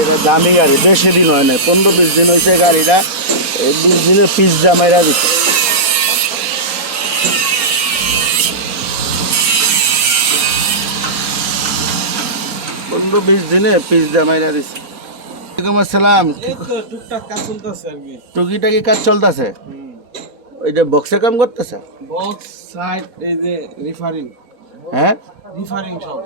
এটা দামি গাড়ি বেশি দিন হয় না পনেরো বিশ দিন হয়েছে গাড়িটা বিশ দিনের পিস জামাইরা দিচ্ছে পনেরো বিশ দিনে পিস জামাইরা দিচ্ছে ওয়ালাইকুম আসসালাম। টুকটাক কাজ চলতেছে আর কি। টুকিটাকি কাজ চলতেছে? ওই যে বক্সের কাম করতেছে? বক্স সাইড এই যে রিফারিং হ্যাঁ? রিফারিং সব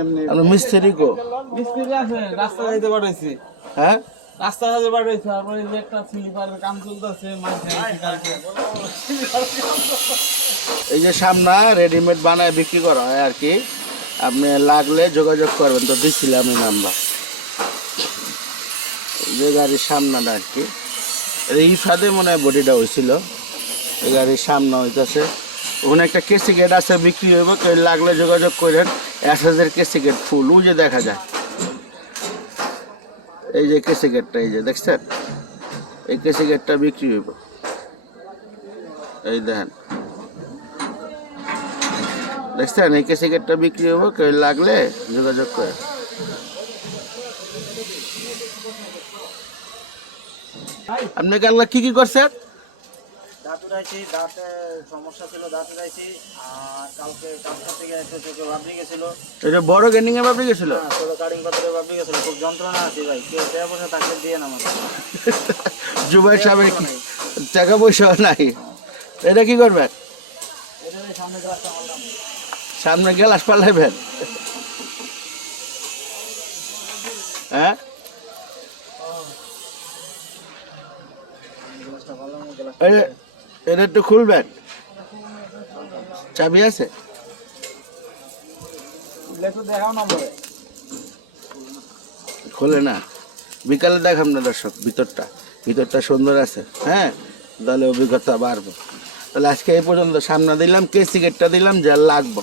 এমনি। আর মিস্ত্রি কো? মিস্ত্রি আছে রাস্তা যাইতে পাঠাইছি। হ্যাঁ? রাস্তা যাইতে পাঠাইছি তারপরে যে একটা স্লিপারের কাম চলতেছে মাঝে এই যে সামনা রেডিমেড বানায় বিক্রি করা হয় আর কি। আপনি লাগলে যোগাযোগ করবেন তো দিচ্ছিলাম আমি নাম্বার। যে গাড়ির সামনাটা আর কি। এই ফাঁদে মনে হয় বডিটা হয়েছিল এই গাড়ির সামনা হইতেছে। ওখানে একটা কেসি গেট আছে, বিক্রি হইব লাগলে যোগাযোগ করেন। অ্যাসেজের কেসি গেট ফুল যে দেখা যায়। এই যে কেসি গেটটা, এই যে দেখছেন? এই কেসি গেটটা বিক্রি হইব। এই দেখেন। দেখছেন? এই কেসি গেটটা বিক্রি হব কেউ লাগলে যোগাযোগ করে আপনি কালকে কি কি করছেন? দাঁত উঠাইছি দাঁতে সমস্যা ছিল দাঁত উঠাইছি আর কালকে কালকা থেকে একটু চোখে ভাবলি গেছিল। এটা বড় গেন্ডিং এ ভাবি গেছিল? হ্যাঁ ছোটো কাটিং পাথরে ভাবলি গেছিল খুব যন্ত্রণা আছে ভাই কেউ টাকা পয়সা তাকে দিয়ে না আমাকে। জুবাই সাহেবের কি টাকা পয়সা নাই। এটা কি করবেন? সামনে গ্লাস পাল্লাইবেন হ্যাঁ? এই- এটা একটু খুলবেন। চাবি আছে? খোলে না। বিকালে দেখাম না দর্শক ভিতরটা। ভিতরটা সুন্দর আছে। হ্যাঁ তাহলে অভিজ্ঞতা বাড়বো। তাহলে আজকে এই পর্যন্ত সামনে দিলাম কে সিগারেটটা দিলাম যা লাগবো।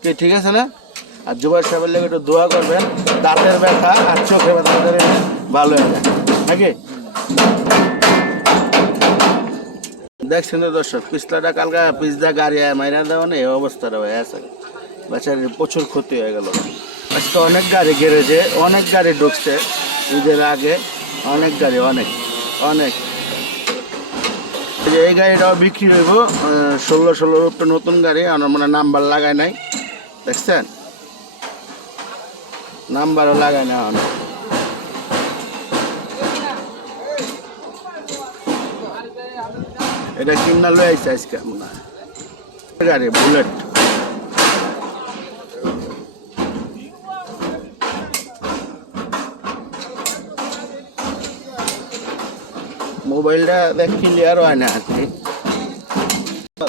কি ঠিক আছে না? আর জুবাই সাহেবের লেগে একটু দোয়া করবেন দাঁতের ব্যথা আর চোখে ব্যথা ভালো হয়ে যায়। নাকি? দেখছেন তো দর্শক, পিছলাটা কালকা পিছদা গাড়ি আয় মাইরা দেওয়া নেই অবস্থাটা হয়ে আছে। বেচারির প্রচুর ক্ষতি হয়ে গেল। আজকে অনেক গাড়ি গ্যারেজে অনেক গাড়ি ঢুকছে, ঈদের আগে অনেক গাড়ি, অনেক অনেক। এই গাড়িটাও বিক্রি হইব ষোলো ষোলো একটা নতুন গাড়ি, আমার মানে নাম্বার লাগায় নাই। দেখছেন? নাম্বারও লাগায় না অনেক এটা কিনা লই আইছে আজকে। মনে গাড়ি বুলেট। মোবাইলটা দেখ ক্লিয়ার হয় না আর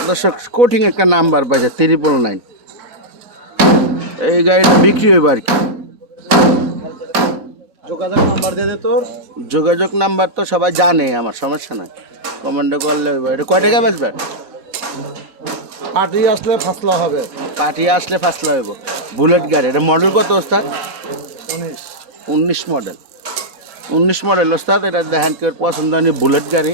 দর্শক কোটিং একটা নাম্বার ত্রিপল নাইন এই গাড়িটা বিক্রি আর কি। যোগাযোগ নাম্বার দিয়ে দে তোর। যোগাযোগ নাম্বার তো সবাই জানে আমার সমস্যা নাই। কমান্ডে করলে এটা কয় টাকা বেচবেন? পার্টি আসলে ফাঁসলা হবে। পার্টি আসলে ফাঁসলা হইব। বুলেট গাড়ি এটা মডেল কত ওস্তাদ? উনিশ। উনিশ মডেল উনিশ মডেল ওস্তাদ এটা দেখেন কেউ পছন্দ বুলেট গাড়ি।